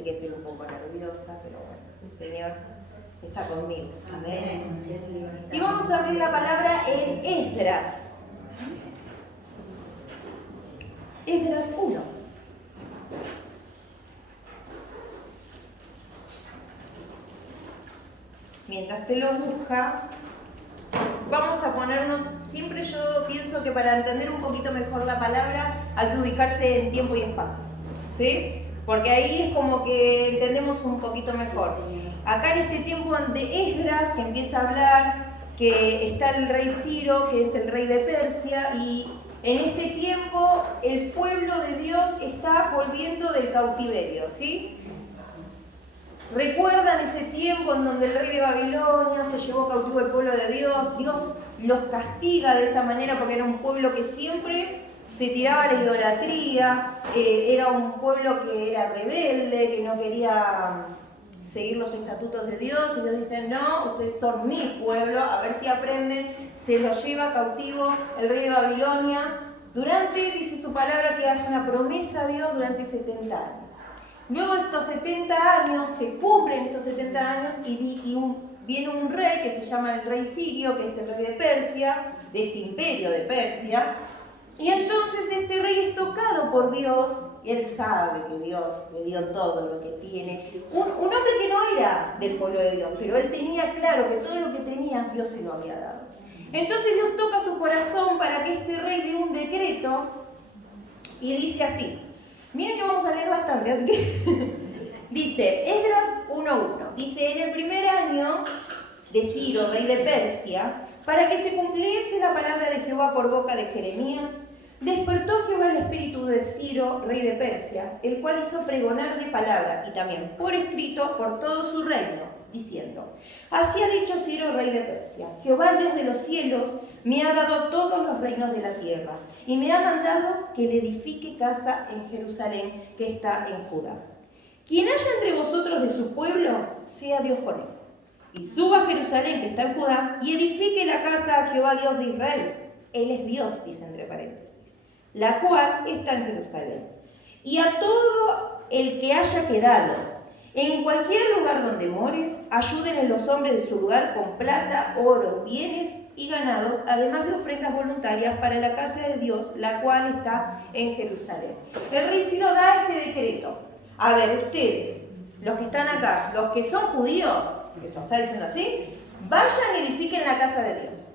sé que estoy un poco nerviosa, pero bueno, el Señor está conmigo. Amén. Y vamos a abrir la palabra en Esdras. Esdras 1. Mientras te lo busca, vamos a ponernos, siempre yo pienso que para entender un poquito mejor la palabra hay que ubicarse en tiempo y espacio, ¿sí? Porque ahí es como que entendemos un poquito mejor. Acá en este tiempo de Esdras, que empieza a hablar que está el rey Ciro, que es el rey de Persia, y en este tiempo el pueblo de Dios está volviendo del cautiverio, ¿sí? ¿Recuerdan ese tiempo en donde el rey de Babilonia se llevó cautivo el pueblo de Dios? Dios los castiga de esta manera porque era un pueblo que siempre se tiraba a la idolatría, era un pueblo que era rebelde, que no quería seguir los estatutos de Dios, y Dios dice, no, ustedes son mi pueblo, a ver si aprenden. Se los lleva cautivo el rey de Babilonia. Dice su palabra, que hace una promesa a Dios durante 70 años. Luego de estos 70 años, se cumplen estos 70 años y viene un rey que se llama el rey Sirio, que es el rey de Persia, de este imperio de Persia. Y entonces este rey es tocado por Dios, y él sabe que Dios le dio todo lo que tiene. Un hombre que no era del pueblo de Dios, pero él tenía claro que todo lo que tenía Dios se lo había dado. Entonces Dios toca su corazón para que este rey dé un decreto y dice así. Miren que vamos a leer bastante, así que dice, Esdras 1:1, dice, en el primer año de Ciro, rey de Persia, para que se cumpliese la palabra de Jehová por boca de Jeremías, despertó Jehová el espíritu de Ciro, rey de Persia, el cual hizo pregonar de palabra y también por escrito por todo su reino, diciendo, así ha dicho Ciro, rey de Persia, Jehová, Dios de los cielos, me ha dado todos los reinos de la tierra, y me ha mandado que le edifique casa en Jerusalén, que está en Judá. Quien haya entre vosotros de su pueblo, sea Dios con él. Y suba a Jerusalén, que está en Judá, y edifique la casa a Jehová, Dios de Israel. Él es Dios, dice entre paréntesis, la cual está en Jerusalén. Y a todo el que haya quedado en cualquier lugar donde more, ayúdenle los hombres de su lugar con plata, oro, bienes y ganados, además de ofrendas voluntarias para la casa de Dios, la cual está en Jerusalén. El rey Ciro da este decreto. A ver, ustedes, los que están acá, los que son judíos, que esto está diciendo así, vayan y edifiquen la casa de Dios.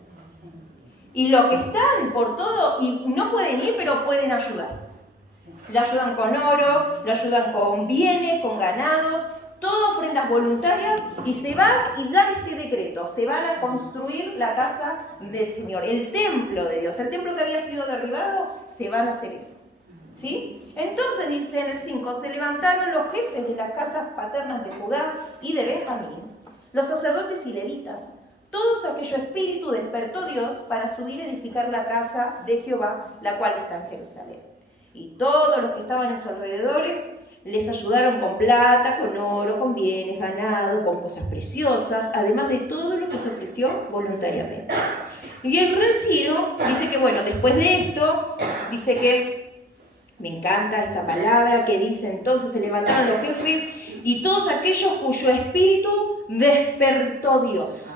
Y los que están por todo, y no pueden ir, pero pueden ayudar. Le ayudan con oro, le ayudan con bienes, con ganados, todo ofrendas voluntarias, y se van y dan este decreto. Se van a construir la casa del Señor, el templo de Dios. El templo que había sido derribado, se van a hacer eso. ¿Sí? Entonces dice en el 5, se levantaron los jefes de las casas paternas de Judá y de Benjamín, los sacerdotes y levitas. Todos aquellos espíritus despertó Dios para subir a edificar la casa de Jehová, la cual está en Jerusalén. Y todos los que estaban en sus alrededores les ayudaron con plata, con oro, con bienes, ganado, con cosas preciosas, además de todo lo que se ofreció voluntariamente. Y el rey Ciro dice que, bueno, después de esto, dice que, me encanta esta palabra, que dice, entonces se levantaron los jefes y todos aquellos cuyo espíritu despertó Dios.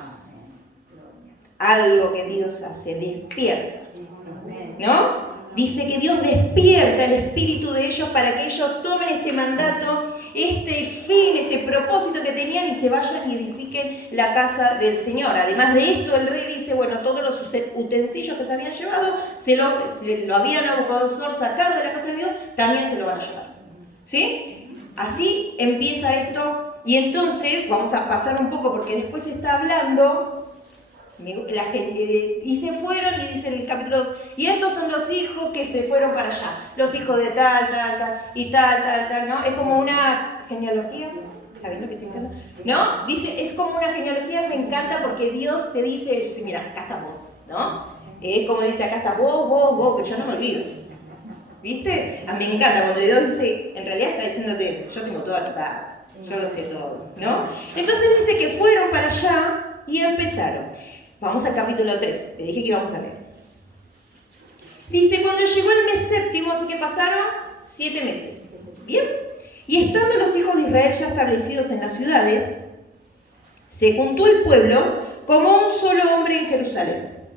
Algo que Dios hace, despierta, ¿no? Dice que Dios despierta el espíritu de ellos para que ellos tomen este mandato, este fin, este propósito que tenían y se vayan y edifiquen la casa del Señor. Además de esto, el rey dice, bueno, todos los utensilios que se habían llevado, se lo habían Nabucodonosor sacado de la casa de Dios, también se lo van a llevar. ¿Sí? Así empieza esto, y entonces vamos a pasar un poco porque después se está hablando. La gente, y se fueron, y dice en el capítulo 2, y estos son los hijos que se fueron para allá, los hijos de tal, y tal, ¿no? Es como una genealogía, ¿está bien lo que estoy diciendo? ¿No? Dice, es como una genealogía, me encanta porque Dios te dice, mira, acá estás vos, ¿no? Es como dice, acá estás vos, que yo no me olvido. ¿Viste? A mí me encanta cuando Dios dice, en realidad está diciéndote, yo tengo todo anotado, yo lo sé todo, ¿no? Entonces dice que fueron para allá y empezaron. Vamos al capítulo 3, te dije que íbamos a leer. Dice, cuando llegó el mes séptimo, así que pasaron 7 meses. ¿Bien? Y estando los hijos de Israel ya establecidos en las ciudades, se juntó el pueblo como un solo hombre en Jerusalén.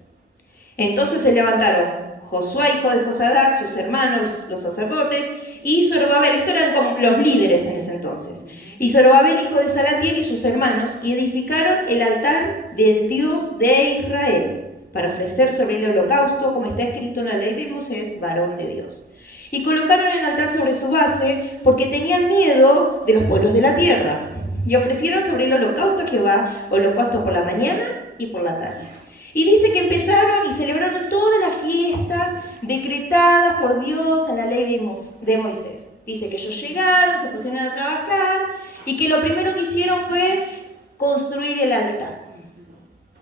Entonces se levantaron Josué, hijo de Josadac, sus hermanos, los sacerdotes, y Zorobabel. Estos eran como los líderes en ese entonces. Y Zorobabel, hijo de Salatiel, y sus hermanos, y edificaron el altar del Dios de Israel, para ofrecer sobre el holocausto, como está escrito en la ley de Moisés, varón de Dios. Y colocaron el altar sobre su base, porque tenían miedo de los pueblos de la tierra. Y ofrecieron sobre el holocausto a Jehová, holocausto por la mañana y por la tarde. Y dice que empezaron y celebraron todas las fiestas decretadas por Dios a la ley de Moisés. Dice que ellos llegaron, se pusieron a trabajar y que lo primero que hicieron fue construir el altar.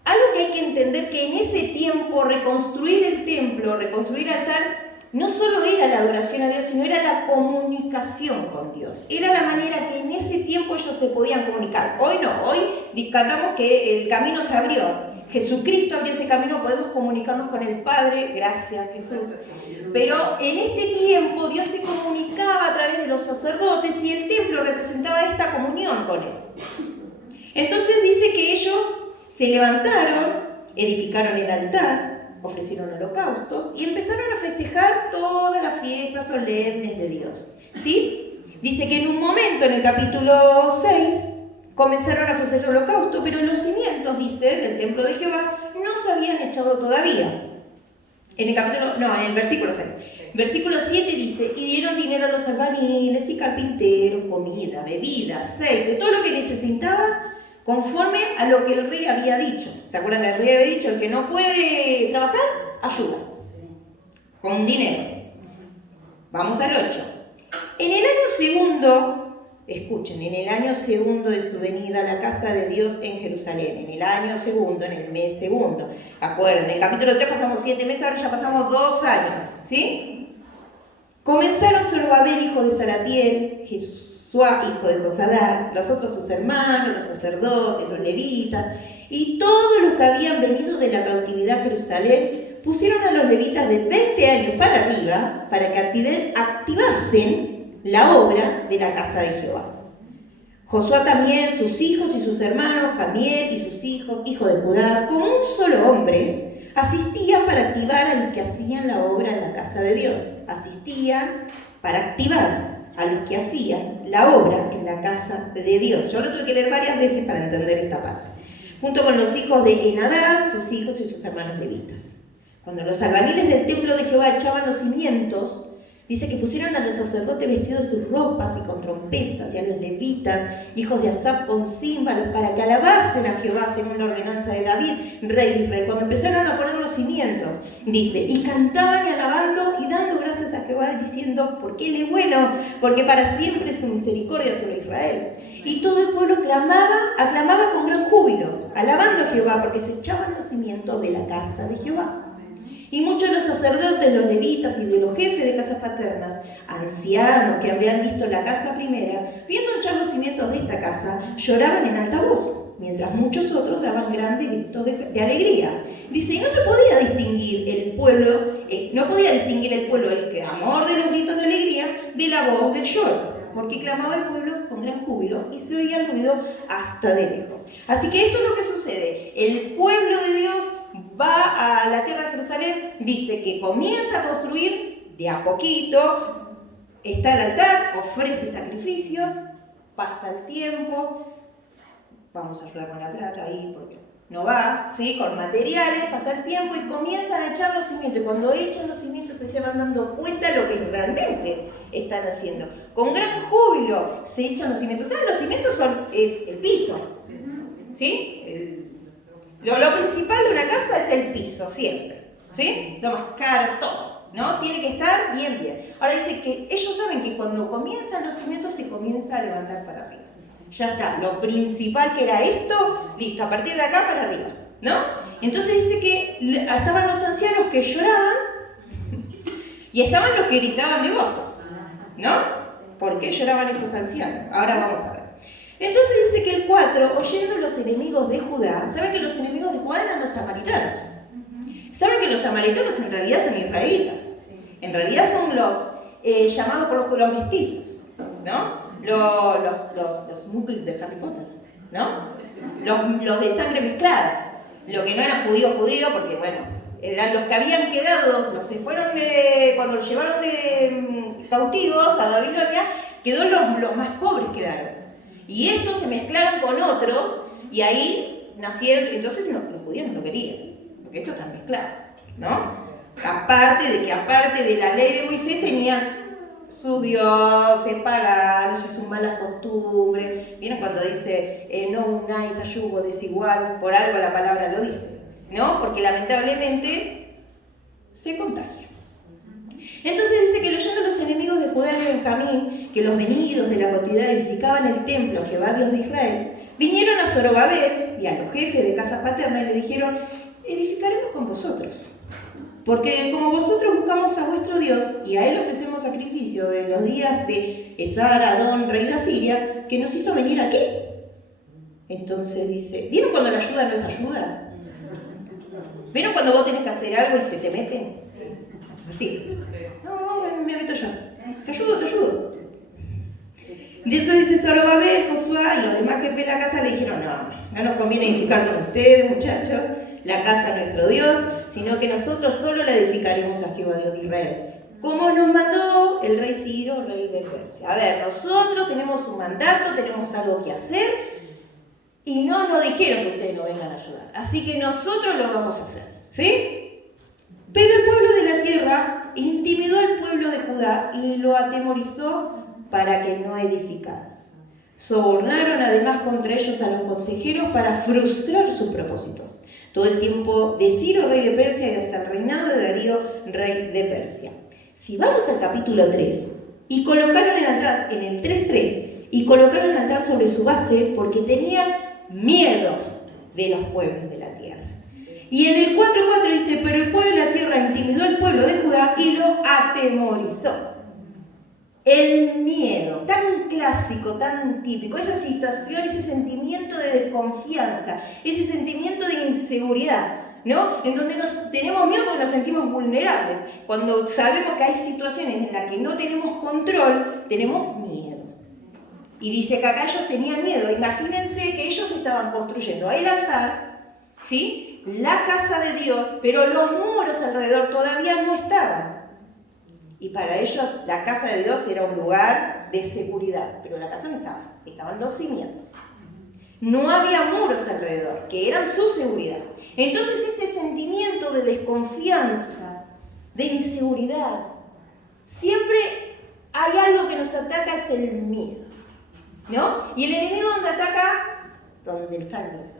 Algo que hay que entender, que en ese tiempo reconstruir el templo, reconstruir el altar, no solo era la adoración a Dios, sino era la comunicación con Dios. Era la manera que en ese tiempo ellos se podían comunicar. Hoy no, hoy descartamos que el camino se abrió. Jesucristo abrió ese camino, podemos comunicarnos con el Padre, gracias Jesús. Pero en este tiempo Dios se comunicaba a través de los sacerdotes y el templo representaba esta comunión con Él. Entonces dice que ellos se levantaron, edificaron el altar, ofrecieron holocaustos y empezaron a festejar todas las fiestas solemnes de Dios. ¿Sí? Dice que en un momento, en el capítulo 6, comenzaron a ofrecer holocausto, pero los cimientos, dice, del templo de Jehová no se habían echado todavía. En el versículo 6. Versículo 7 dice, y dieron dinero a los albañiles y carpinteros, comida, bebida, aceite, todo lo que necesitaban, conforme a lo que el rey había dicho. ¿Se acuerdan que el rey había dicho, el que no puede trabajar, ayuda? Con dinero. Vamos al 8. En el año segundo, escuchen, en el año segundo de su venida a la casa de Dios en Jerusalén, en el año segundo, en el mes segundo. Acuerden, en el capítulo 3 pasamos 7 meses, ahora ya pasamos 2 años, ¿sí? Comenzaron Zorobabel, hijo de Salatiel, Josué, hijo de Josadac, los otros sus hermanos, los sacerdotes, los levitas, y todos los que habían venido de la cautividad a Jerusalén, pusieron a los levitas de 20 años para arriba, para que activasen la obra de la casa de Jehová. Josué también, sus hijos y sus hermanos, Camiel y sus hijos, hijos de Judá, como un solo hombre, asistían para activar a los que hacían la obra en la casa de Dios. Asistían para activar a los que hacían la obra en la casa de Dios. Yo lo tuve que leer varias veces para entender esta parte. Junto con los hijos de Henadad, sus hijos y sus hermanos levitas. Cuando los albañiles del templo de Jehová echaban los cimientos, dice que pusieron a los sacerdotes vestidos de sus ropas y con trompetas, y a los levitas, hijos de Asaf, con címbalos, para que alabasen a Jehová según la ordenanza de David, rey de Israel. Cuando empezaron a poner los cimientos, dice, y cantaban y alabando y dando gracias a Jehová, diciendo, porque Él es bueno, porque para siempre es su misericordia sobre Israel. Y todo el pueblo aclamaba con gran júbilo, alabando a Jehová, porque se echaban los cimientos de la casa de Jehová. Y muchos de los sacerdotes, los levitas y de los jefes de casas paternas, ancianos que habían visto la casa primera, viendo echar los cimientos de esta casa, lloraban en alta voz, mientras muchos otros daban grandes gritos de alegría. Dice, y no se podía distinguir el pueblo, el clamor de los gritos de alegría de la voz del lloro, porque clamaba el pueblo con gran júbilo y se oía el ruido hasta de lejos. Así que esto es lo que sucede. El pueblo de Dios va a la tierra de Jerusalén, dice que comienza a construir de a poquito, está el altar, ofrece sacrificios, pasa el tiempo, vamos a ayudar con la plata ahí porque no va, ¿sí? Con materiales, pasa el tiempo y comienzan a echar los cimientos. Y cuando echan los cimientos se van dando cuenta de lo que realmente están haciendo. Con gran júbilo se echan los cimientos. ¿Saben? Los cimientos es el piso, ¿sí? Lo principal de una casa es el piso, siempre, ¿sí? Lo más caro, todo, ¿no? Tiene que estar bien, bien. Ahora dice que ellos saben que cuando comienzan los cimientos se comienza a levantar para arriba. Ya está, lo principal que era esto, listo, a partir de acá para arriba, ¿no? Entonces dice que estaban los ancianos que lloraban y estaban los que gritaban de gozo, ¿no? ¿Por qué lloraban estos ancianos? Ahora vamos a ver. Entonces dice que el 4, oyendo los enemigos de Judá, ¿saben que los enemigos de Judá eran los samaritanos? ¿Saben que los samaritanos en realidad son israelitas? En realidad son los llamados por los mestizos, ¿no? los muggles de Harry Potter, ¿no? Los de sangre mezclada, lo que no eran judíos, porque bueno, eran los que habían quedado, los se fueron cuando los llevaron de cautivos a Babilonia, quedó los más pobres quedaron. Y estos se mezclaron con otros, y ahí nacieron, entonces los judíos no lo querían, porque estos están mezclados, ¿no? Aparte de la ley de Moisés, tenían sus dioses paganos y sus malas costumbres. ¿Vieron cuando dice no unáis a yugo desigual? Por algo la palabra lo dice, ¿no? Porque lamentablemente se contagia. Entonces dice que leyendo los enemigos de Judá y Benjamín, que los venidos de la cautividad edificaban el templo que va Dios de Israel, vinieron a Zorobabel y a los jefes de casa paterna y le dijeron: edificaremos con vosotros. Porque como vosotros buscamos a vuestro Dios y a él ofrecemos sacrificio de los días de Esar, Adón, rey de Asiria, que nos hizo venir aquí. Entonces dice, ¿vieron cuando la ayuda no es ayuda? ¿Vieron cuando vos tenés que hacer algo y se te meten? Así. No, me meto yo. Te ayudo. De eso dice Zorobabel, Josué y los demás jefes de la casa le dijeron: no nos conviene edificar con ustedes, muchachos, la casa de nuestro Dios, sino que nosotros solo la edificaremos a Jehová Dios de Israel, como nos mandó el rey Ciro, rey de Persia. A ver, nosotros tenemos un mandato, tenemos algo que hacer, y no nos dijeron que ustedes no vengan a ayudar, así que nosotros lo vamos a hacer, ¿sí? Pero el pueblo de la tierra intimidó al pueblo de Judá y lo atemorizó para que no edificara. Sobornaron además contra ellos a los consejeros para frustrar sus propósitos. Todo el tiempo de Ciro, rey de Persia, y hasta el reinado de Darío, rey de Persia. Si vamos al capítulo 3, y colocaron el altar, en el 3.3, y colocaron el altar sobre su base porque tenían miedo de los pueblos de la tierra. Y en el 4.4 dice: pero el pueblo de la tierra intimidó al pueblo de Judá y lo atemorizó. El miedo, tan clásico, tan típico, esa situación, ese sentimiento de desconfianza, ese sentimiento de inseguridad, ¿no? En donde tenemos miedo porque nos sentimos vulnerables. Cuando sabemos que hay situaciones en las que no tenemos control, tenemos miedo. Y dice que acá ellos tenían miedo. Imagínense que ellos estaban construyendo el altar, ¿sí? La casa de Dios, pero los muros alrededor todavía no estaban. Y para ellos la casa de Dios era un lugar de seguridad, pero la casa no estaba, estaban los cimientos. No había muros alrededor, que eran su seguridad. Entonces este sentimiento de desconfianza, de inseguridad, siempre hay algo que nos ataca, es el miedo, ¿no? Y el enemigo, ¿dónde ataca? Donde está el miedo.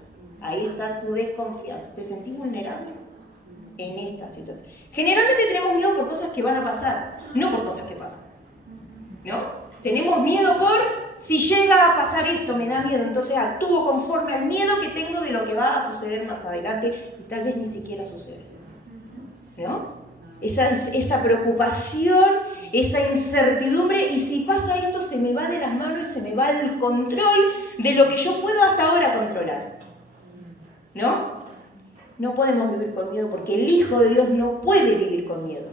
Ahí está tu desconfianza. ¿Te sentís vulnerable en esta situación? Generalmente tenemos miedo por cosas que van a pasar, no por cosas que pasan, ¿no? Tenemos miedo por, si llega a pasar esto, me da miedo, entonces actúo conforme al miedo que tengo de lo que va a suceder más adelante y tal vez ni siquiera sucede, ¿no? Esa preocupación, esa incertidumbre, y si pasa esto se me va de las manos y se me va el control de lo que yo puedo hasta ahora controlar, ¿no? No podemos vivir con miedo porque el Hijo de Dios no puede vivir con miedo.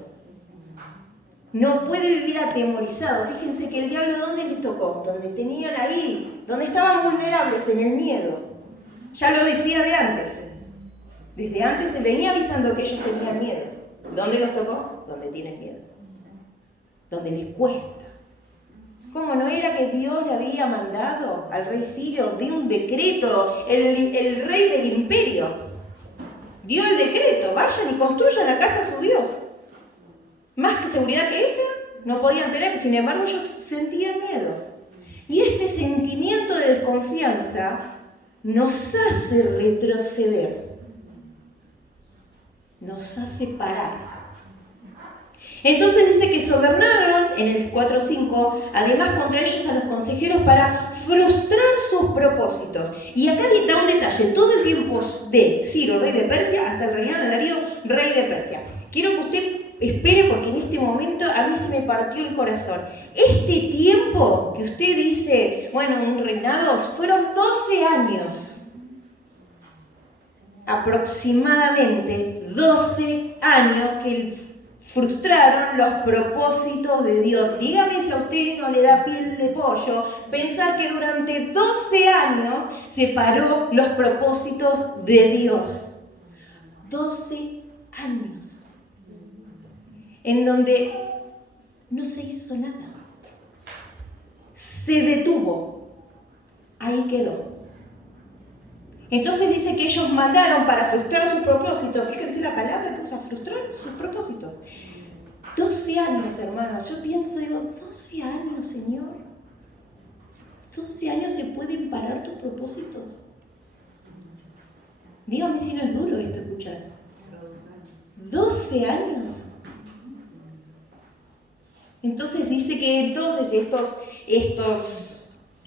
No puede vivir atemorizado. Fíjense que el diablo, ¿dónde le tocó? Donde tenían ahí, donde estaban vulnerables, en el miedo. Ya lo decía de antes. Desde antes se venía avisando que ellos tenían miedo. ¿Dónde los tocó? Donde tienen miedo. Donde les cuesta. ¿Cómo no era que Dios le había mandado al rey Ciro de un decreto, el rey del imperio? Dio el decreto, vayan y construyan la casa a su Dios. Más que seguridad que esa, no podían tener, sin embargo ellos sentían miedo. Y este sentimiento de desconfianza nos hace retroceder, nos hace parar. Entonces dice que sobornaron, en el 4.5, además contra ellos a los consejeros para frustrar sus propósitos. Y acá da un detalle, todo el tiempo de Ciro, rey de Persia, hasta el reinado de Darío, rey de Persia. Quiero que usted espere porque en este momento a mí se me partió el corazón. Este tiempo que usted dice, bueno, un reinado, fueron 12 años. Aproximadamente 12 años que frustraron los propósitos de Dios. Dígame si a usted no le da piel de pollo pensar que durante 12 años se paró los propósitos de Dios. 12 años. En donde no se hizo nada. Se detuvo. Ahí quedó. Entonces dice que ellos mandaron para frustrar sus propósitos. Fíjense la palabra que usa, frustrar sus propósitos. 12 años, hermanos. Yo pienso, digo, 12 años, Señor. 12 años se pueden parar tus propósitos. Dígame si no es duro esto escuchar. 12 años. Entonces dice que entonces estos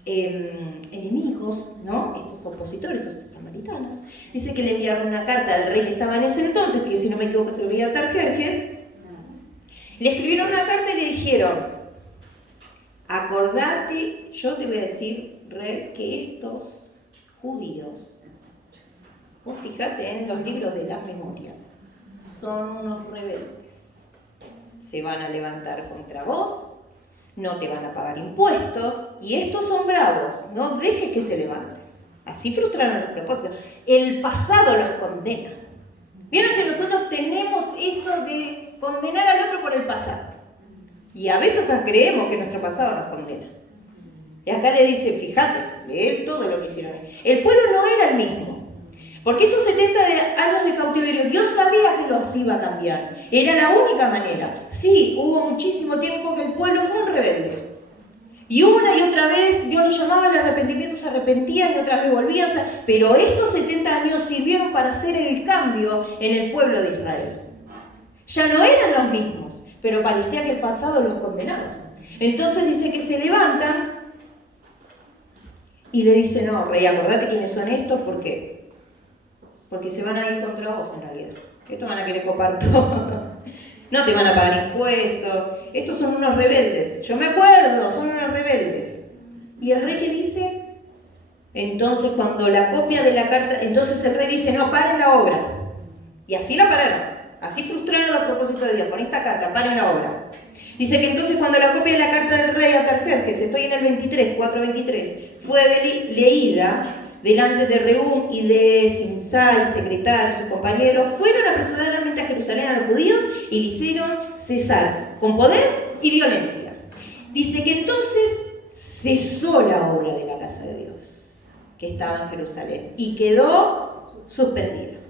enemigos, ¿no? Estos opositores, estos samaritanos, dice que le enviaron una carta al rey que estaba en ese entonces, que si no me equivoco se lo veía Artajerjes. Le escribieron una carta y le dijeron: acordate, yo te voy a decir, rey, que estos judíos, vos fíjate en los libros de las memorias, son unos rebeldes. Se van a levantar contra vos, no te van a pagar impuestos, y estos son bravos, no dejes que se levanten. Así frustraron los propósitos. El pasado los condena. ¿Vieron que nosotros tenemos eso de condenar al otro por el pasado? Y a veces hasta creemos que nuestro pasado nos condena. Y acá le dice, fíjate, lee todo lo que hicieron. El pueblo no era el mismo. Porque esos 70 años de cautiverio, Dios sabía que los iba a cambiar. Era la única manera. Sí, hubo muchísimo tiempo que el pueblo fue un rebelde. Y una y otra vez Dios los llamaba al arrepentimiento, se arrepentían y otra vez volvían. Pero estos 70 años sirvieron para hacer el cambio en el pueblo de Israel. Ya no eran los mismos, pero parecía que el pasado los condenaba. Entonces dice que se levantan y le dicen, no, rey, acordate quiénes son estos, porque se van a ir contra vos en realidad. Estos van a querer copar todo. No te van a pagar impuestos. Estos son unos rebeldes. Yo me acuerdo, son unos rebeldes. ¿Y el rey qué dice? Entonces cuando la copia de la carta, entonces el rey dice, no, paren la obra. Y así la pararon. Así frustraron los propósitos de Dios. Con esta carta, paren la obra. Dice que entonces cuando la copia de la carta del rey Artajerjes, estoy en el 23, 4:23, fue leída delante de Rehum y de Simsai, secretario, sus compañeros, fueron apresuradamente a Jerusalén a los judíos y le hicieron cesar con poder y violencia. Dice que entonces cesó la obra de la casa de Dios que estaba en Jerusalén y quedó suspendida.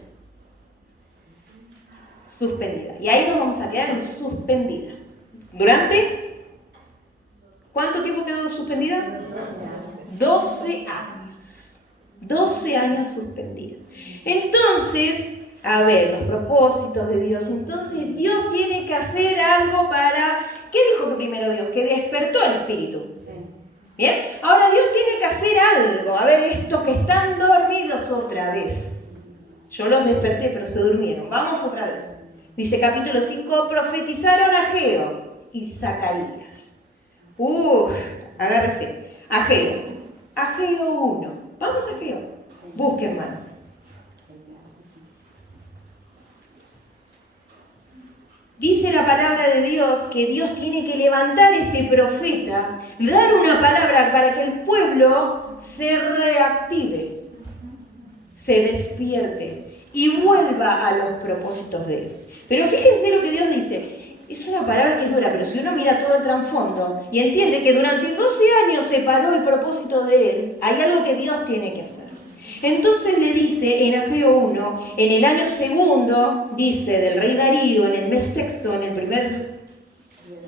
Suspendida. Y ahí nos vamos a quedar en suspendida. ¿Durante cuánto tiempo quedó suspendida? 12 años. 12 años suspendida. Entonces, a ver, los propósitos de Dios. Entonces, Dios tiene que hacer algo para... ¿Qué dijo primero Dios? Que despertó el espíritu. ¿Bien? Ahora Dios tiene que hacer algo. A ver, estos que están dormidos otra vez. Yo los desperté, pero se durmieron. Vamos otra vez. Dice capítulo 5, profetizaron Ageo y Zacarías. Agárrese. Ageo 1. Vamos a Ageo. Busque, hermano. Dice la palabra de Dios que Dios tiene que levantar este profeta, dar una palabra para que el pueblo se reactive, se despierte y vuelva a los propósitos de Él. Pero fíjense lo que Dios dice. Es una palabra que es dura, pero si uno mira todo el trasfondo y entiende que durante 12 años se paró el propósito de Él, hay algo que Dios tiene que hacer. Entonces le dice en Ageo 1, en el año segundo, dice, del rey Darío, en el mes sexto, en el primer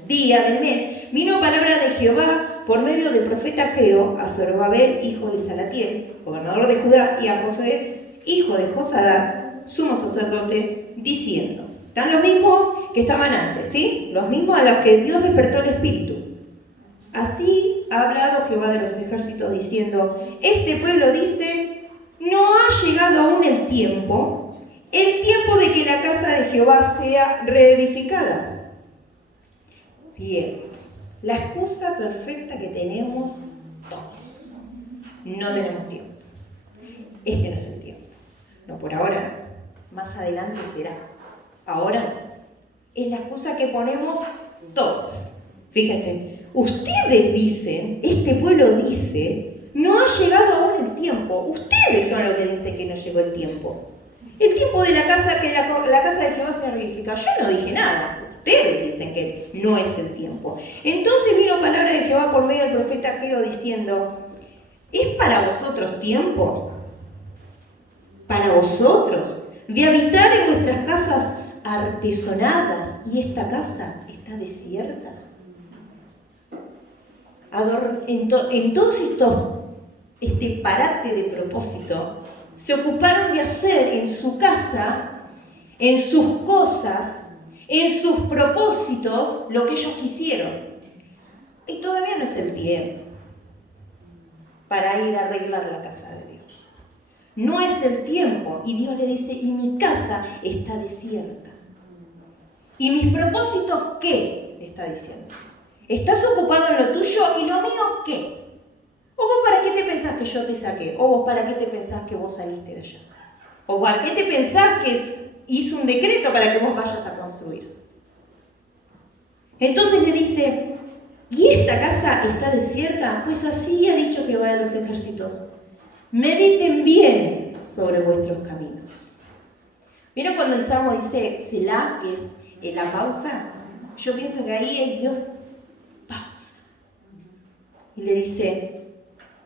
día del mes, vino palabra de Jehová por medio del profeta Ageo a Zorobabel, hijo de Salatiel, gobernador de Judá, y a Josué, hijo de Josadá, sumo sacerdote, diciendo, están los mismos que estaban antes, ¿sí? Los mismos a los que Dios despertó el espíritu. Así ha hablado Jehová de los ejércitos diciendo, este pueblo dice, no ha llegado aún el tiempo de que la casa de Jehová sea reedificada. Bien, la excusa perfecta que tenemos todos. No tenemos tiempo. Este no es el tiempo. No, por ahora no. Más adelante será. Ahora no. es la excusa que ponemos todos. Fíjense, ustedes dicen, este pueblo dice, no ha llegado aún el tiempo. Ustedes son los que dicen que no llegó el tiempo. El tiempo de la casa, que la casa de Jehová se reedifica. Yo no dije nada. Ustedes dicen que no es el tiempo. Entonces vino palabra de Jehová por medio del profeta Ageo diciendo, ¿es para vosotros tiempo? Para vosotros, de habitar en vuestras casas artesonadas, y esta casa está desierta. En todos este parate de propósito, se ocuparon de hacer en su casa, en sus cosas, en sus propósitos, lo que ellos quisieron. Y todavía no es el tiempo para ir a arreglar la casa de Dios. No es el tiempo. Y Dios le dice, y mi casa está desierta. ¿Y mis propósitos qué? Le está diciendo. ¿Estás ocupado en lo tuyo y lo mío qué? ¿O vos para qué te pensás que yo te saqué? ¿O vos para qué te pensás que vos saliste de allá? ¿O para qué te pensás que hice un decreto para que vos vayas a construir? Entonces le dice, ¿y esta casa está desierta? Pues así ha dicho Jehová de los ejércitos. Mediten bien sobre vuestros caminos. ¿Vieron cuando el Salmo dice Selah, que es la pausa? Yo pienso que ahí es Dios pausa. Y le dice,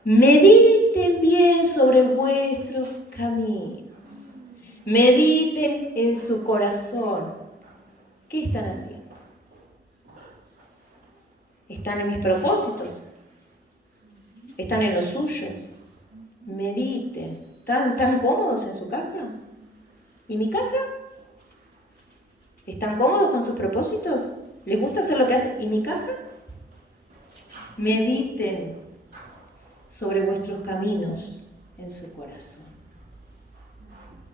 mediten bien sobre vuestros caminos. Mediten en su corazón. ¿Qué están haciendo? ¿Están en mis propósitos? ¿Están en los suyos? Mediten. ¿Están cómodos en su casa? ¿Y mi casa? ¿Están cómodos con sus propósitos? ¿Les gusta hacer lo que hacen? ¿Y mi casa? Mediten sobre vuestros caminos en su corazón.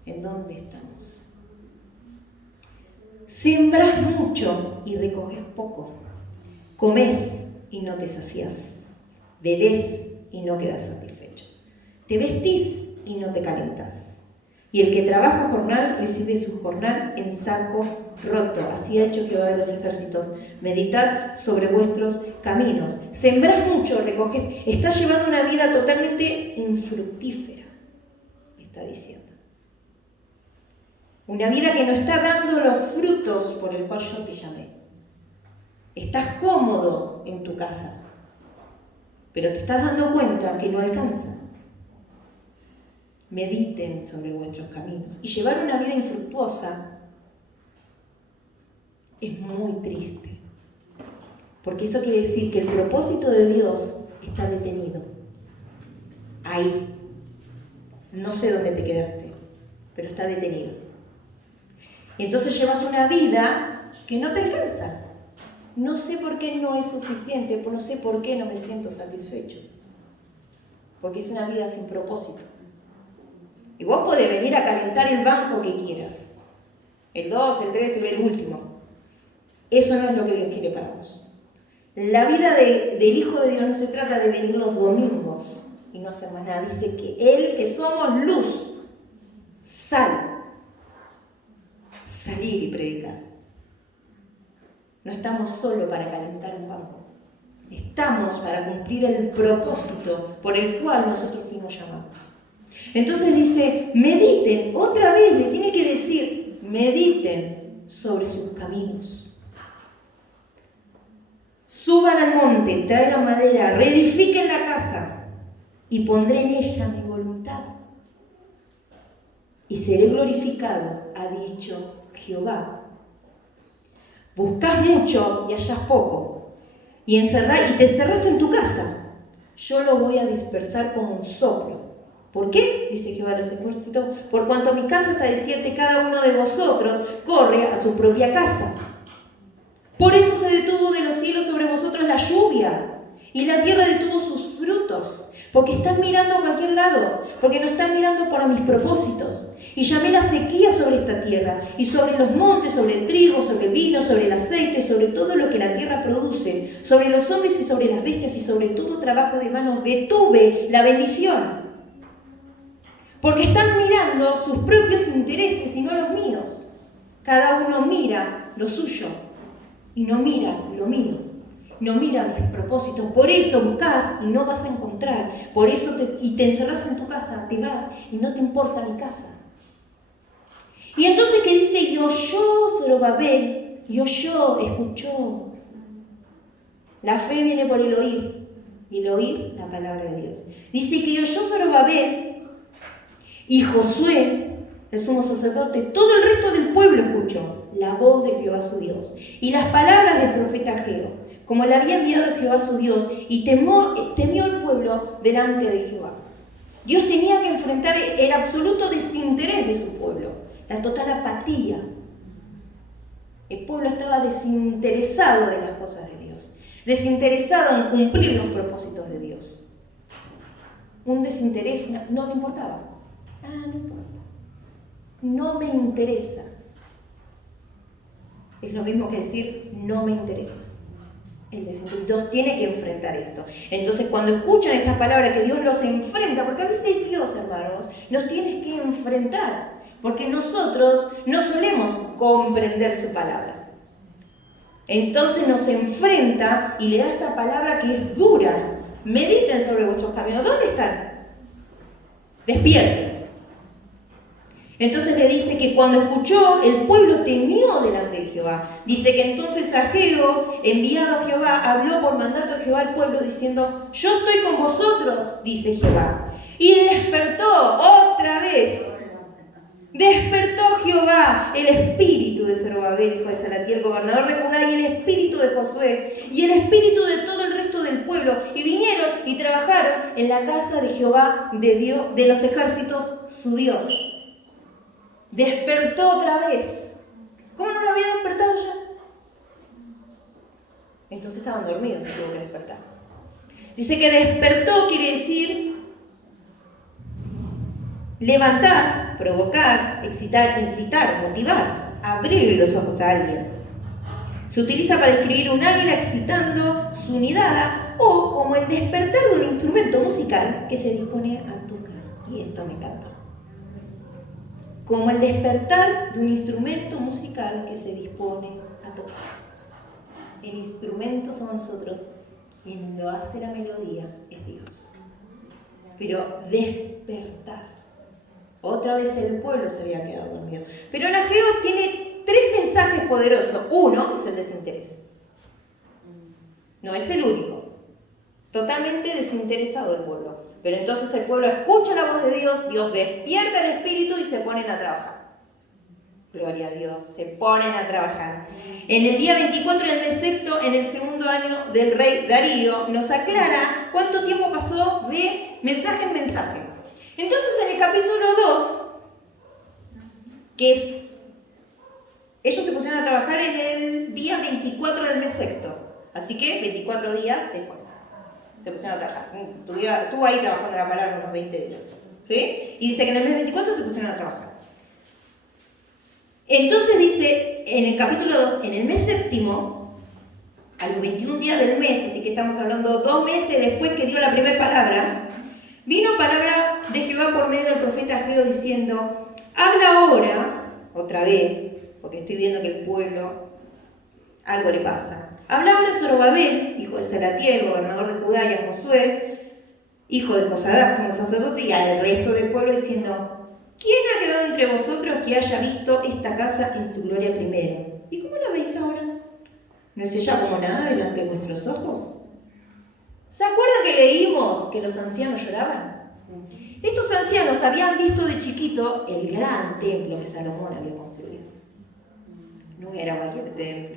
¿En dónde estamos? Sembrás mucho y recoges poco. Comés y no te saciás. Bebés y no quedas satisfecho. Te vestís y no te calentás. Y el que trabaja jornal recibe su jornal en saco roto. Así ha hecho Jehová de los ejércitos. Meditad sobre vuestros caminos. Sembrás mucho, recoged. Estás llevando una vida totalmente infructífera, está diciendo. Una vida que no está dando los frutos por el cual yo te llamé. Estás cómodo en tu casa, pero te estás dando cuenta que no alcanza. Mediten sobre vuestros caminos. Y llevar una vida infructuosa es muy triste, porque eso quiere decir que el propósito de Dios está detenido. Ahí. No sé dónde te quedaste, pero está detenido. Y entonces llevas una vida que no te alcanza. No sé por qué no es suficiente, no sé por qué no me siento satisfecho. Porque es una vida sin propósito. Y vos podés venir a calentar el banco que quieras. El 2, el 3, el último. Eso no es lo que Dios quiere para vos. La vida del Hijo de Dios no se trata de venir los domingos y no hacer más nada. Dice que Él, que somos luz, salir y predicar. No estamos solo para calentar un banco. Estamos para cumplir el propósito por el cual nosotros fuimos llamados. Entonces dice, mediten, otra vez le tiene que decir, mediten sobre sus caminos. Suban al monte, traigan madera, reedifiquen la casa y pondré en ella mi voluntad. Y seré glorificado, ha dicho Jehová. Buscás mucho y hallás poco, y te encerrás en tu casa. Yo lo voy a dispersar como un soplo. ¿Por qué? Dice Jehová de los ejércitos, por cuanto mi casa está desierta y cada uno de vosotros corre a su propia casa. Por eso se detuvo de los cielos sobre vosotros la lluvia, y la tierra detuvo sus frutos, porque están mirando a cualquier lado, porque no están mirando para mis propósitos. Y llamé la sequía sobre esta tierra, y sobre los montes, sobre el trigo, sobre el vino, sobre el aceite, sobre todo lo que la tierra produce, sobre los hombres y sobre las bestias, y sobre todo trabajo de manos, detuve la bendición. Porque están mirando sus propios intereses y no los míos. Cada uno mira lo suyo y no mira lo mío, no mira mis propósitos. Por eso buscas y no vas a encontrar, por eso te encerrás en tu casa, te vas y no te importa mi casa. Y entonces, ¿qué dice? Y oyó Zorobabel, y oyó, escuchó. La fe viene por el oír, y el oír la palabra de Dios. Dice que oyó Zorobabel y Josué, el sumo sacerdote, todo el resto del pueblo escuchó la voz de Jehová su Dios y las palabras del profeta Ageo, como le había enviado Jehová su Dios, y temió el pueblo delante de Jehová. Dios tenía que enfrentar el absoluto desinterés de su pueblo, la total apatía. El pueblo estaba desinteresado de las cosas de Dios, desinteresado en cumplir los propósitos de Dios. Un desinterés, no le importaba. No importa. No me interesa. Es lo mismo que decir, no me interesa. Dios tiene que enfrentar esto. Entonces, cuando escuchan estas palabras, que Dios los enfrenta, porque a veces Dios, hermanos, nos tiene que enfrentar, porque nosotros no solemos comprender su palabra. Entonces nos enfrenta y le da esta palabra que es dura. Mediten sobre vuestros caminos. ¿Dónde están? Despierten. Entonces le dice que cuando escuchó, el pueblo temió delante de Jehová. Dice que entonces Ageo, enviado a Jehová, habló por mandato de Jehová al pueblo diciendo: yo estoy con vosotros, dice Jehová. Y despertó otra vez. Despertó Jehová el espíritu de Zorobabel, hijo de Salatiel, gobernador de Judá, y el espíritu de Josué, y el espíritu de todo el resto del pueblo, y vinieron y trabajaron en la casa de Jehová, de Dios, de los ejércitos, su Dios. Despertó otra vez. ¿Cómo no lo había despertado ya? Entonces estaban dormidos y tuvo que despertar. Dice que despertó quiere decir levantar, provocar, excitar, incitar, motivar, abrir los ojos a alguien. Se utiliza para describir un águila excitando su nidada o como el despertar de un instrumento musical que se dispone a tocar. Y esto me encanta. Como el despertar de un instrumento musical que se dispone a tocar. El instrumento somos nosotros, quien lo hace la melodía es Dios. Pero despertar. Otra vez el pueblo se había quedado dormido. Pero en Ageo tiene 3 mensajes poderosos. Uno es el desinterés. No es el único. Totalmente desinteresado el pueblo. Pero entonces el pueblo escucha la voz de Dios, Dios despierta el espíritu y se ponen a trabajar. Gloria a Dios, se ponen a trabajar. En el día 24 del mes sexto, en el segundo año del rey Darío, nos aclara cuánto tiempo pasó de mensaje en mensaje. Entonces en el capítulo 2, que es, ellos se pusieron a trabajar en el día 24 del mes sexto, así que 24 días después se pusieron a trabajar. Estuvo ahí trabajando la palabra unos 20 días, ¿sí? Y dice que en el mes 24 se pusieron a trabajar. Entonces dice en el capítulo 2, en el mes séptimo, a los 21 días del mes, así que estamos hablando 2 meses después que dio la primera palabra, vino palabra de Jehová por medio del profeta Ageo diciendo: habla ahora, otra vez, porque estoy viendo que el pueblo, algo le pasa. Habla ahora Zorobabel, hijo de Salatiel, gobernador de Judá, y a Josué, hijo de Josadac, sumo sacerdote, y al resto del pueblo diciendo: ¿quién ha quedado entre vosotros que haya visto esta casa en su gloria primero? ¿Y cómo la veis ahora? ¿No es ella como nada delante de vuestros ojos? ¿Se acuerdan que leímos que los ancianos lloraban? Sí. Estos ancianos habían visto de chiquito el gran templo que Salomón había construido. No era cualquier templo.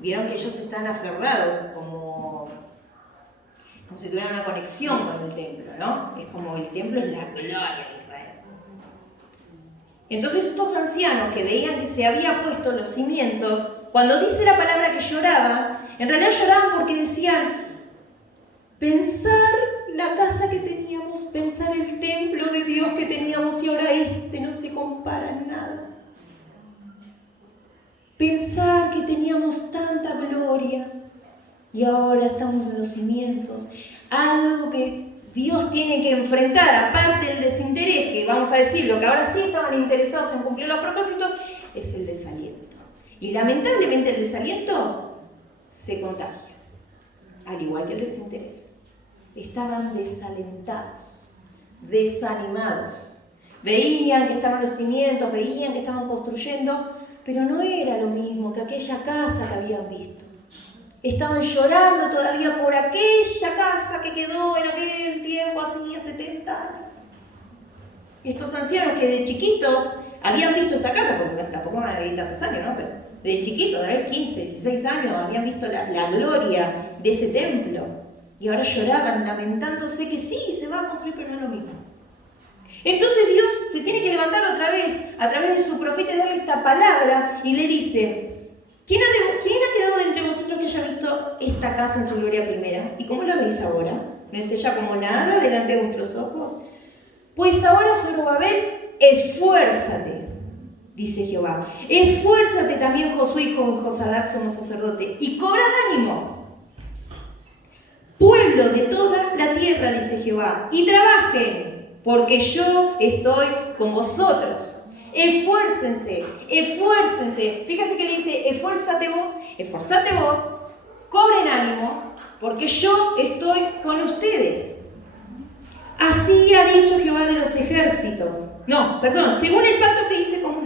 Vieron que ellos están aferrados como si tuvieran una conexión con el templo, ¿no? Es como el templo es la gloria de Israel. Entonces estos ancianos que veían que se había puesto los cimientos, cuando dice la palabra que lloraba, en realidad lloraban porque decían: pensar la casa que teníamos, pensar el templo de Dios que teníamos y ahora no se compara en nada. Pensar que teníamos tanta gloria y ahora estamos en los cimientos. Algo que Dios tiene que enfrentar, aparte del desinterés, que vamos a decir, lo que ahora sí estaban interesados en cumplir los propósitos, es el desaliento. Y lamentablemente el desaliento se contagia, al igual que el desinterés. Estaban desalentados, desanimados. Veían que estaban los cimientos, veían que estaban construyendo, pero no era lo mismo que aquella casa que habían visto. Estaban llorando todavía por aquella casa que quedó en aquel tiempo, hacía 70 años. Estos ancianos que de chiquitos habían visto esa casa, porque tampoco van a vivir tantos años, ¿no? Pero de chiquitos, de haber 15, 16 años, habían visto la gloria de ese templo. Y ahora lloraban, lamentándose que sí, se va a construir, pero no es lo mismo. Entonces Dios se tiene que levantar otra vez, a través de su profeta, y darle esta palabra, y le dice: ¿Quién ha quedado de entre vosotros que haya visto esta casa en su gloria primera? ¿Y cómo la veis ahora? ¿No es ella como nada delante de vuestros ojos? Pues ahora, Zorobabel, esfuérzate, dice Jehová. Esfuérzate también, Josué, hijo de Josadac, sumo sacerdote, y cobrad ánimo. Pueblo de toda la tierra, dice Jehová, y trabajen, porque yo estoy con vosotros. Esfuércense, esfuércense. Fíjense que le dice: esfuérzate vos, cobren ánimo, porque yo estoy con ustedes. Así ha dicho Jehová de los ejércitos. Según el pacto que hice con...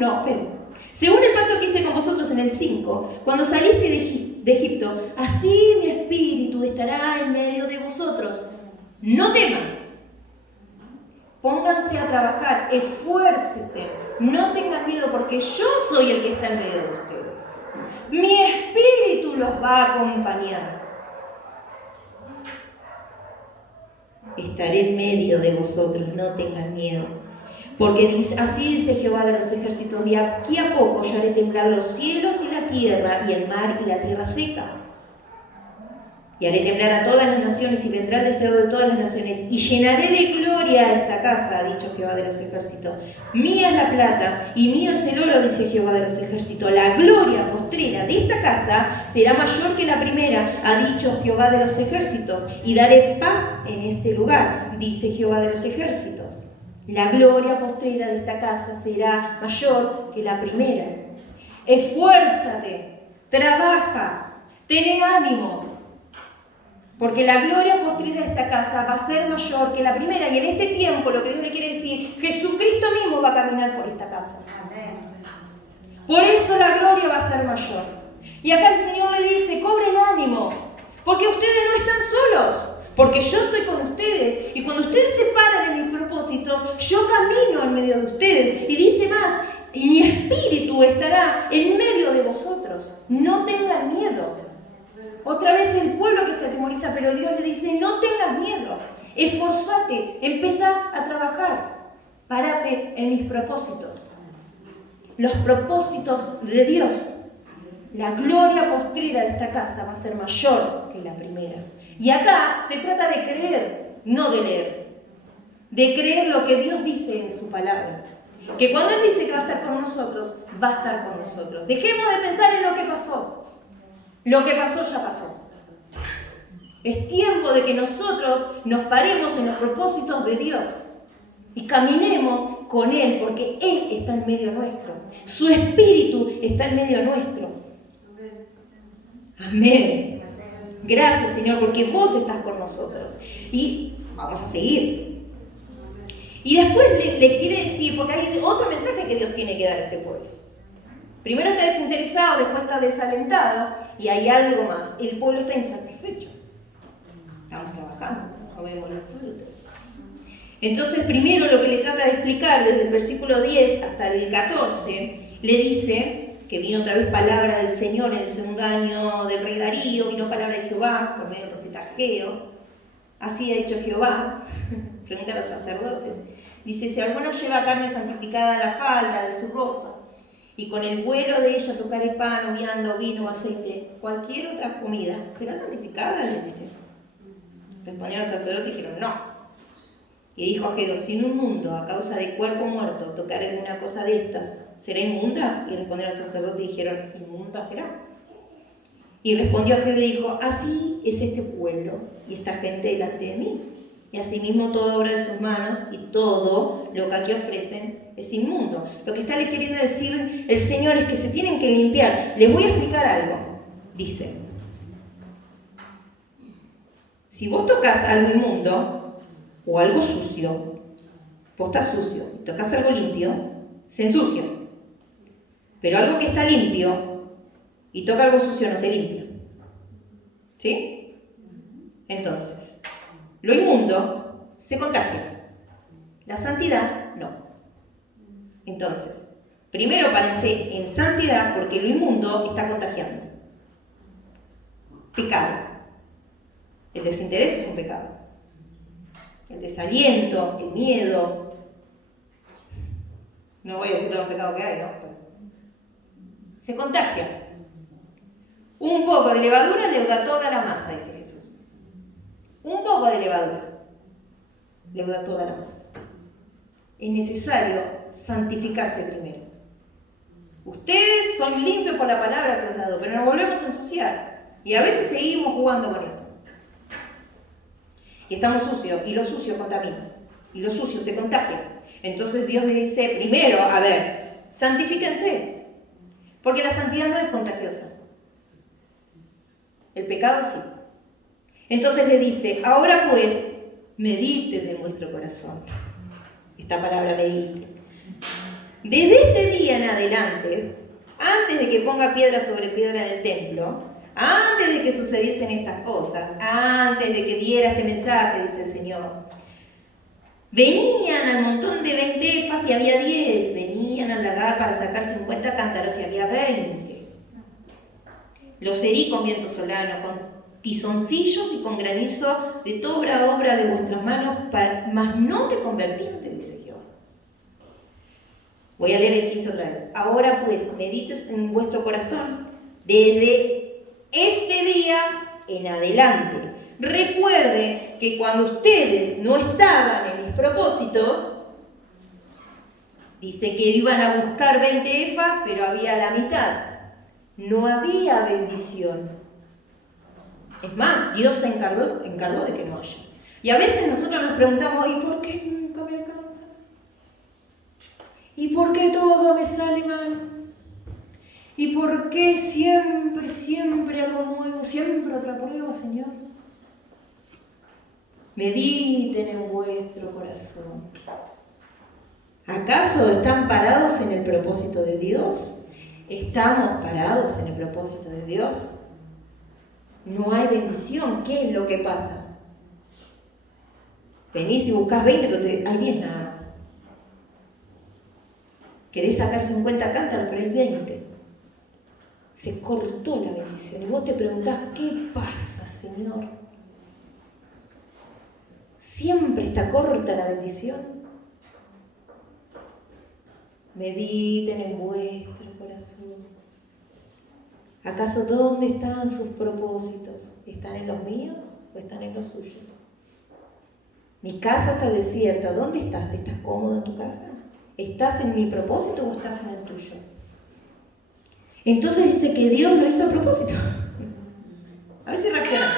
Según el pacto que hice con vosotros en el 5, cuando saliste de Egipto, así mi espíritu estará en medio de vosotros. No teman. Pónganse a trabajar, esfuércense, no tengan miedo, porque yo soy el que está en medio de ustedes. Mi espíritu los va a acompañar. Estaré en medio de vosotros, no tengan miedo. Porque así dice Jehová de los ejércitos: de aquí a poco yo haré temblar los cielos y la tierra, y el mar y la tierra seca. Y haré temblar a todas las naciones, y vendrá el deseo de todas las naciones, y llenaré de gloria esta casa, ha dicho Jehová de los ejércitos. Mía es la plata, y mío es el oro, dice Jehová de los ejércitos. La gloria postrera de esta casa será mayor que la primera, ha dicho Jehová de los ejércitos. Y daré paz en este lugar, dice Jehová de los ejércitos. La gloria postrera de esta casa será mayor que la primera. Esfuérzate, trabaja, ten ánimo. Porque la gloria postrera de esta casa va a ser mayor que la primera. Y en este tiempo, lo que Dios le quiere decir, Jesucristo mismo va a caminar por esta casa. Por eso la gloria va a ser mayor. Y acá el Señor le dice: cobren ánimo, porque ustedes no están solos, porque yo estoy con ustedes. Y cuando ustedes se paran en mis propósitos, yo camino en medio de ustedes. Y dice más: y mi espíritu estará en medio de vosotros. No tengan miedo. Otra vez el pueblo que se atemoriza, pero Dios le dice: no tengas miedo, esforzate, empieza a trabajar, párate en mis propósitos. Los propósitos de Dios. La gloria postrera de esta casa va a ser mayor que la primera. Y acá se trata de creer, no de leer. De creer lo que Dios dice en su palabra. Que cuando Él dice que va a estar con nosotros, va a estar con nosotros. Dejemos de pensar en lo que pasó. Lo que pasó ya pasó. Es tiempo de que nosotros nos paremos en los propósitos de Dios y caminemos con Él, porque Él está en medio nuestro. Su espíritu está en medio nuestro. Amén. Gracias, Señor, porque vos estás con nosotros. Y vamos a seguir. Y después le quiere decir, porque hay otro mensaje que Dios tiene que dar a este pueblo. Primero está desinteresado, después está desalentado, y hay algo más. El pueblo está insatisfecho. Estamos trabajando, no vemos los frutos. Entonces, primero lo que le trata de explicar, desde el versículo 10 hasta el 14, le dice que vino otra vez palabra del Señor en el segundo año del rey Darío, vino palabra de Jehová por medio del profeta Ageo. Así ha dicho Jehová, pregunta a los sacerdotes. Dice: si alguno lleva carne santificada a la falda de su ropa, y con el vuelo de ella tocaré pan, o vianda, o vino, o aceite, cualquier otra comida, ¿será santificada?, le dice. Respondieron los sacerdotes y dijeron: no. Y dijo Ageo: si en un mundo, a causa de cuerpo muerto, tocar alguna cosa de estas, ¿será inmunda? Y respondieron los sacerdotes y dijeron: inmunda será. Y respondió Ageo y dijo: así es este pueblo y esta gente delante de mí. y asimismo toda obra de sus manos, y todo lo que aquí ofrecen es inmundo. Lo que está queriendo decir el Señor es que se tienen que limpiar. Les voy a explicar algo. Dice, si vos tocas algo inmundo o algo sucio, vos estás sucio, y tocas algo limpio, se ensucia. Pero algo que está limpio y toca algo sucio no se limpia. ¿Sí? Entonces, lo inmundo se contagia, la santidad no. Entonces, primero párense en santidad porque lo inmundo está contagiando. Pecado. El desinterés es un pecado. El desaliento, el miedo. No voy a decir todos los pecados que hay, ¿no? Pero se contagia. Un poco de levadura leuda toda la masa, dice Jesús. Un poco de levadura leuda toda la masa. Es necesario santificarse primero. Ustedes son limpios por la palabra que os he dado, pero nos volvemos a ensuciar. Y a veces seguimos jugando con eso. Y estamos sucios, y lo sucio contamina. Y lo sucio se contagia. Entonces Dios le dice, primero, a ver, santifíquense. Porque la santidad no es contagiosa. El pecado sí. Entonces le dice, ahora pues, mediten en vuestro corazón. Esta palabra medite. Desde este día en adelante, antes de que ponga piedra sobre piedra en el templo, antes de que sucediesen estas cosas, antes de que diera este mensaje, dice el Señor, venían al montón de 20 efas y había 10, venían al lagar para sacar 50 cántaros y había 20. Los herí con viento solano, con tizoncillos y con granizo de toda obra de vuestras manos, mas no te convertiste, dice Jehová. Voy a leer el 15 otra vez. Ahora pues, medites en vuestro corazón desde este día en adelante. Recuerde que cuando ustedes no estaban en mis propósitos, dice que iban a buscar 20 efas, pero había la mitad. No había bendición. Es más, Dios se encargó de que no haya. Y a veces nosotros nos preguntamos, ¿y por qué nunca me alcanza? ¿Y por qué todo me sale mal? ¿Y por qué siempre algo nuevo, siempre otra prueba, Señor? Mediten en vuestro corazón. ¿Acaso están parados en el propósito de Dios? ¿Estamos parados en el propósito de Dios? No hay bendición. ¿Qué es lo que pasa? Venís y buscás 20, pero hay 10 nada más. Querés sacar 50 cántaros, pero hay 20. Se cortó la bendición. Y vos te preguntás, ¿qué pasa, Señor? ¿Siempre está corta la bendición? Mediten en vuestro corazón. ¿Acaso dónde están sus propósitos? ¿Están en los míos o están en los suyos? Mi casa está desierta. ¿Dónde estás? ¿Estás cómodo en tu casa? ¿Estás en mi propósito o estás en el tuyo? Entonces dice que Dios lo hizo a propósito. A ver si reacciona.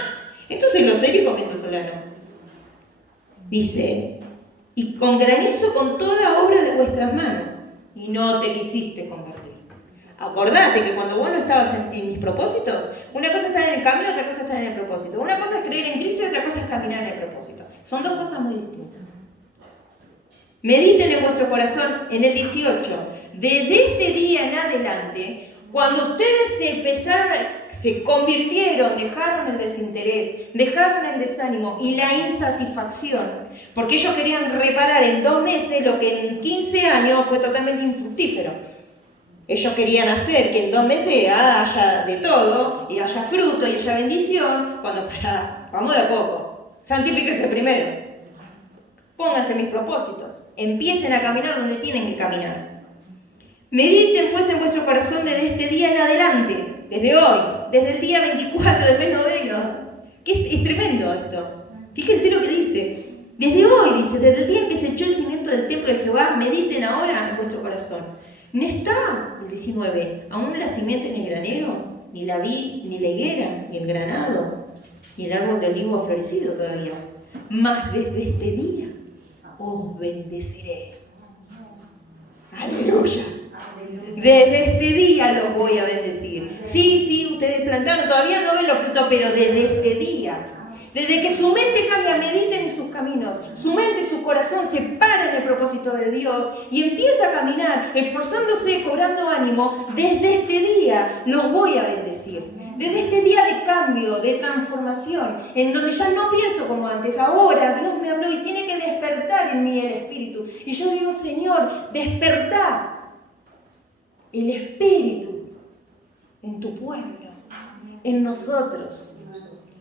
Entonces lo serio con viento solano. Dice, y con granizo con toda obra de vuestras manos. Y no te quisiste convertir. Acordate que cuando vos no estabas en mis propósitos, una cosa es estar en el camino, otra cosa es estar en el propósito. Una cosa es creer en Cristo y otra cosa es caminar en el propósito. Son dos cosas muy distintas. Mediten en vuestro corazón en el 18. Desde este día en adelante, cuando ustedes se convirtieron, dejaron el desinterés, dejaron el desánimo y la insatisfacción, porque ellos querían reparar en 2 meses lo que en 15 años fue totalmente infructífero. Ellos querían hacer que en 2 meses haya de todo, y haya fruto, y haya bendición, cuando vamos de a poco. Santifíquense primero. Pónganse mis propósitos. Empiecen a caminar donde tienen que caminar. Mediten pues en vuestro corazón desde este día en adelante, desde hoy, desde el día 24 del mes noveno. Que es tremendo esto. Fíjense lo que dice. Desde hoy, dice, desde el día en que se echó el cimiento del templo de Jehová, mediten ahora en vuestro corazón. No está, el 19, aún la simiente en el granero, ni la vid, ni la higuera, ni el granado, ni el árbol de olivo florecido todavía. mas desde este día os bendeciré. ¡Aleluya! Desde este día los voy a bendecir. Sí, ustedes plantaron, todavía no ven los frutos, pero desde este día. Desde que su mente cambia, mediten en sus caminos. Su mente y su corazón se paran en el propósito de Dios y empieza a caminar, esforzándose, cobrando ánimo. Desde este día los voy a bendecir. Desde este día de cambio, de transformación, en donde ya no pienso como antes. Ahora Dios me habló y tiene que despertar en mí el espíritu. Y yo digo, Señor, despertá el espíritu en tu pueblo, en nosotros.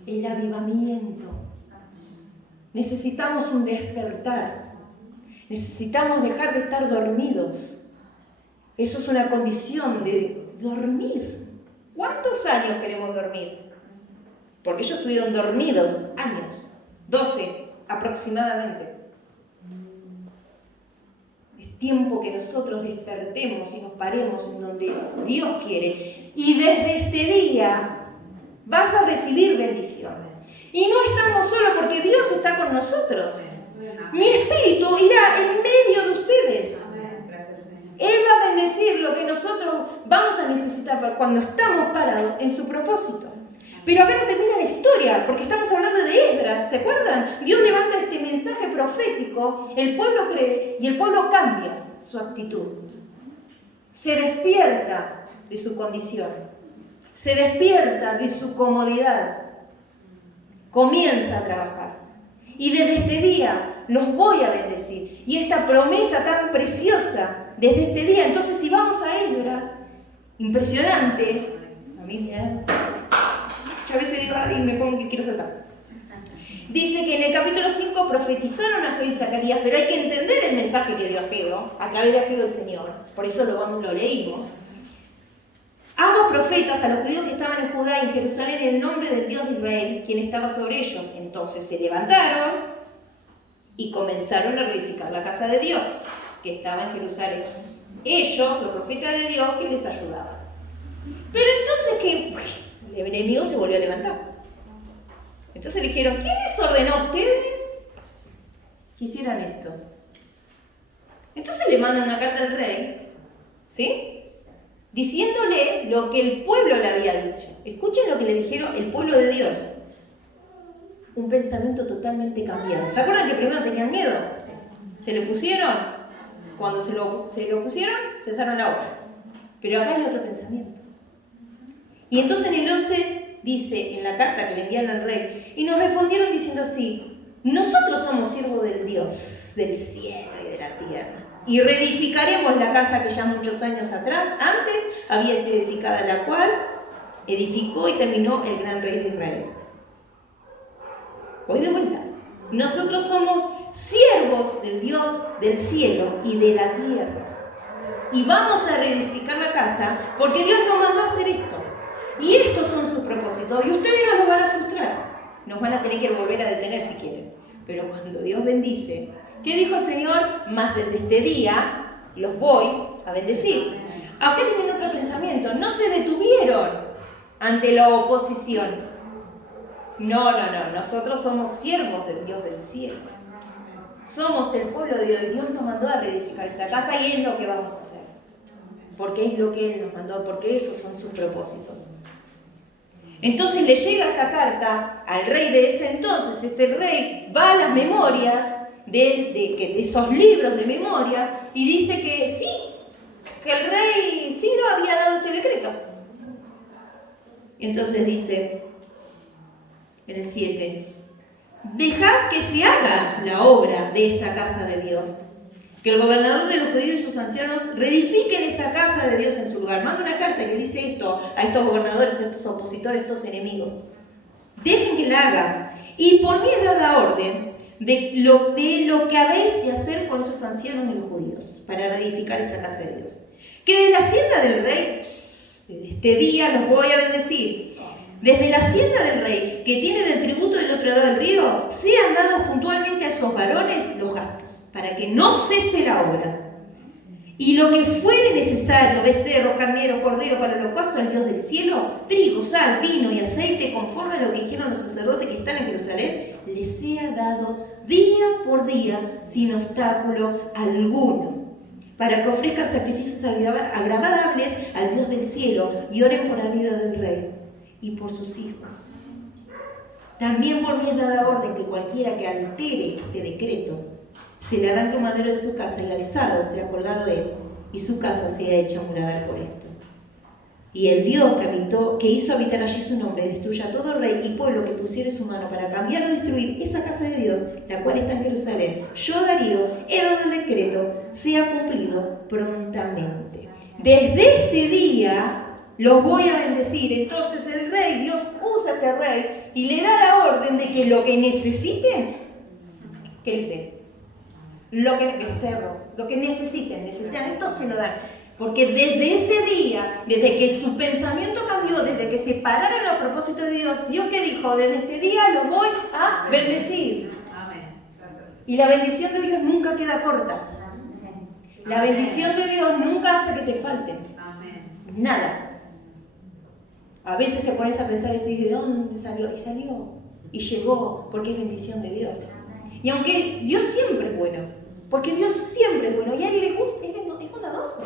El avivamiento. Necesitamos un despertar. Necesitamos dejar de estar dormidos. Eso es una condición de dormir. ¿Cuántos años queremos dormir? Porque ellos estuvieron dormidos años, 12 aproximadamente. Es tiempo que nosotros despertemos y nos paremos en donde Dios quiere. Y desde este día vas a recibir bendiciones. Y no estamos solos porque Dios está con nosotros. Mi espíritu irá en medio de ustedes. Él va a bendecir lo que nosotros vamos a necesitar cuando estamos parados en su propósito. Pero acá no termina la historia, porque estamos hablando de Esdras, ¿se acuerdan? Dios levanta este mensaje profético, el pueblo cree y el pueblo cambia su actitud. Se despierta de su condición. Se despierta de su comodidad, comienza a trabajar. Y desde este día los voy a bendecir. Y esta promesa tan preciosa, desde este día, entonces si vamos a Esdras, impresionante, a mí me da... Yo a veces digo, y me pongo que quiero saltar. Dice que en el capítulo 5 profetizaron a Ageo y Zacarías, pero hay que entender el mensaje que dio Ageo, a través de Ageo el Señor, por eso lo leímos. Ambos profetas a los judíos que estaban en Judá y en Jerusalén en el nombre del Dios de Israel, quien estaba sobre ellos. Entonces se levantaron y comenzaron a reedificar la casa de Dios, que estaba en Jerusalén. Ellos, los profetas de Dios, que les ayudaban. Pero entonces que el enemigo se volvió a levantar. Entonces le dijeron, ¿quién les ordenó a ustedes que hicieran esto? Entonces le mandan una carta al rey, ¿sí? Diciéndole lo que el pueblo le había dicho. Escuchen lo que le dijeron el pueblo de Dios. Un pensamiento totalmente cambiado. ¿Se acuerdan que primero tenían miedo? Se le pusieron. Cuando se lo pusieron, cesaron la obra. Pero acá hay otro pensamiento. Y entonces en el 11 dice, en la carta que le envían al rey, y nos respondieron diciendo así, nosotros somos siervos del Dios, del cielo y de la tierra. Y reedificaremos la casa que ya muchos años atrás, antes, había sido edificada, la cual edificó y terminó el gran rey de Israel. Voy de vuelta. Nosotros somos siervos del Dios del cielo y de la tierra. Y vamos a reedificar la casa porque Dios nos mandó a hacer esto. Y estos son sus propósitos. Y ustedes no los van a frustrar. Nos van a tener que volver a detener si quieren. Pero cuando Dios bendice, ¿qué dijo el Señor? Más desde este día los voy a bendecir. Acá tienen otro pensamiento. No se detuvieron ante la oposición. No. Nosotros somos siervos del Dios del cielo. Somos el pueblo de Dios. Y Dios nos mandó a reedificar esta casa y es lo que vamos a hacer. Porque es lo que Él nos mandó. Porque esos son sus propósitos. Entonces le llega esta carta al rey de ese entonces. Este rey va a las memorias de esos libros de memoria y dice que sí, que el rey sí no había dado este decreto. Entonces dice en el 7, dejad que se haga la obra de esa casa de Dios, que el gobernador de los judíos y sus ancianos reedifiquen esa casa de Dios en su lugar. Manda una carta que dice esto a estos gobernadores, a estos opositores, a estos enemigos. Dejen que la hagan. Y por mí es dada orden de lo que habéis de hacer con esos ancianos de los judíos para reedificar esa casa de Dios. Que de la hacienda del rey, desde este día los voy a bendecir. Desde la hacienda del rey, que tiene del tributo del otro lado del río, sean dados puntualmente a esos varones los gastos, para que no cese la obra. Y lo que fuere necesario, becerro, carnero, cordero para el holocausto al Dios del cielo, trigo, sal, vino y aceite, conforme a lo que dijeron los sacerdotes que están en Jerusalén, le sea dado día por día sin obstáculo alguno, para que ofrezcan sacrificios agradables al Dios del cielo y oren por la vida del rey y por sus hijos. También por mí es dada orden que cualquiera que altere este decreto se le arranque un madero de su casa y alzado sea colgado él, y su casa sea hecha muladar por esto. Y el Dios que hizo habitar allí su nombre destruya a todo rey y pueblo que pusiere su mano para cambiar o destruir esa casa de Dios, la cual está en Jerusalén. Yo, Darío, he dado el decreto, sea cumplido prontamente. Desde este día los voy a bendecir. Entonces el rey, Dios usa a este rey y le da la orden de que lo que necesiten, que les dé. Becerros, lo que necesitan esto se lo dan. Porque desde ese día, desde que su pensamiento cambió, desde que se pararon los propósitos de Dios, ¿Dios qué dijo? Desde este día los voy a bendecir. Amén. Y la bendición de Dios nunca queda corta. La bendición de Dios nunca hace que te falten. Nada. A veces te pones a pensar y decís, ¿de dónde salió? Y salió. Y llegó, porque es bendición de Dios. Y aunque Dios siempre es bueno, porque Dios siempre es bueno, y a Él le gusta, es bondadoso.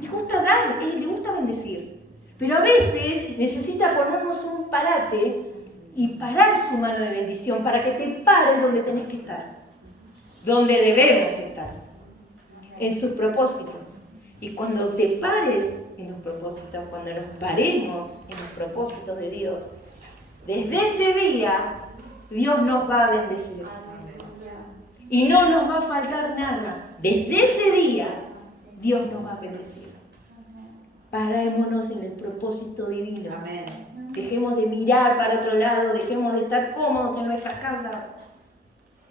Le gusta dar, le gusta bendecir. Pero a veces necesita ponernos un parate y parar su mano de bendición para que te pares donde tenés que estar. Donde debemos estar. En sus propósitos. Y cuando te pares en los propósitos, cuando nos paremos en los propósitos de Dios, desde ese día Dios nos va a bendecir. Y no nos va a faltar nada. Desde ese día Dios nos va a bendecir. Parémonos en el propósito divino. Amén. Dejemos de mirar para otro lado, dejemos de estar cómodos en nuestras casas.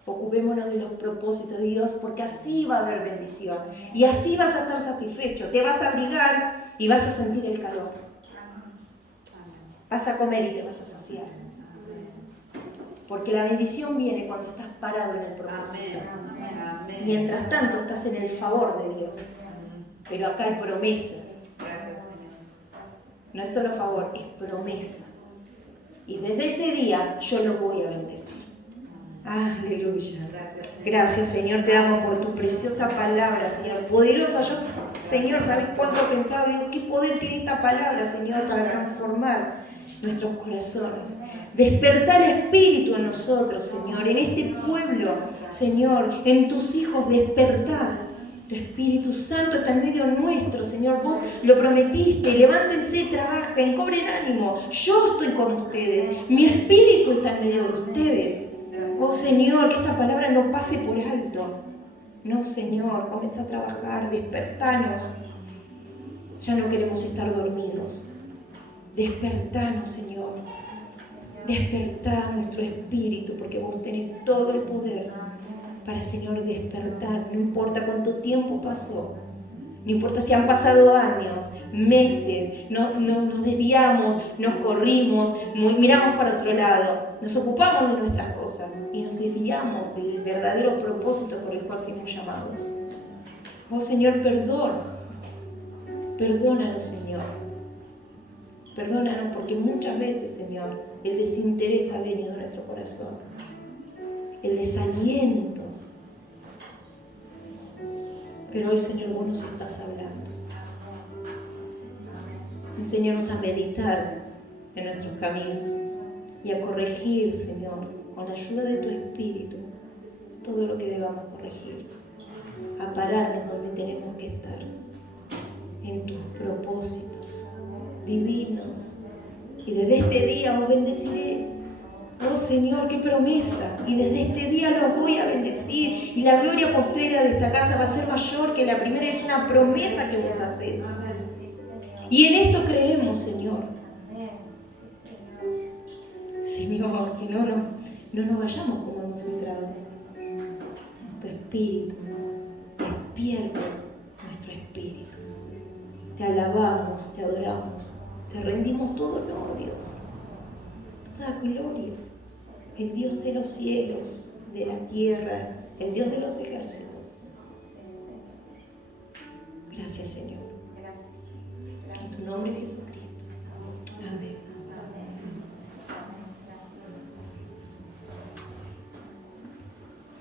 Ocupémonos de los propósitos de Dios, porque así va a haber bendición. Y así vas a estar satisfecho. Te vas a abrigar y vas a sentir el calor. Vas a comer y te vas a saciar. Porque la bendición viene cuando estás parado en el propósito. Amén. Mientras tanto estás en el favor de Dios. Pero acá hay promesa. No es solo favor, es promesa. Y desde ese día yo lo voy a bendecir. Aleluya. Gracias, Señor, te damos por tu preciosa palabra, Señor. Poderosa. Yo, Señor, ¿sabes cuánto he pensado? Digo, ¿qué poder tiene esta palabra, Señor, para transformar nuestros corazones? Despertar el espíritu en nosotros, Señor, en este pueblo, Señor, en tus hijos, despertar. Tu Espíritu Santo está en medio nuestro, Señor. Vos lo prometiste. Levántense, trabajen, cobren ánimo. Yo estoy con ustedes. Mi espíritu está en medio de ustedes. Oh, Señor, que esta palabra no pase por alto. No, Señor, comienza a trabajar, despertanos. Ya no queremos estar dormidos. Despertanos, Señor. Despertar nuestro espíritu, porque vos tenés todo el poder para, Señor, despertar. No importa cuánto tiempo pasó, no importa si han pasado años, meses, nos desviamos, nos corrimos, miramos para otro lado, nos ocupamos de nuestras cosas y nos desviamos del verdadero propósito por el cual fuimos llamados. Oh, Señor, perdónanos, Señor. Perdónanos, porque muchas veces, Señor, el desinterés ha venido a nuestro corazón. El desaliento. Pero hoy, Señor, vos nos estás hablando. Enséñanos a meditar en nuestros caminos y a corregir, Señor, con la ayuda de tu Espíritu, todo lo que debamos corregir. A pararnos donde tenemos que estar, en tus propósitos divinos. Y desde este día os bendeciré. Oh, Señor, qué promesa. Y desde este día los voy a bendecir. Y la gloria postrera de esta casa va a ser mayor que la primera. Es una promesa que vos hacés. Y en esto creemos, Señor. Señor, que no nos vayamos como hemos entrado. Tu espíritu, despierta nuestro espíritu. Te alabamos, te adoramos, te rendimos todo honor, Dios. Toda gloria. El Dios de los cielos, de la tierra, el Dios de los ejércitos. Gracias, Señor. En tu nombre, Jesús.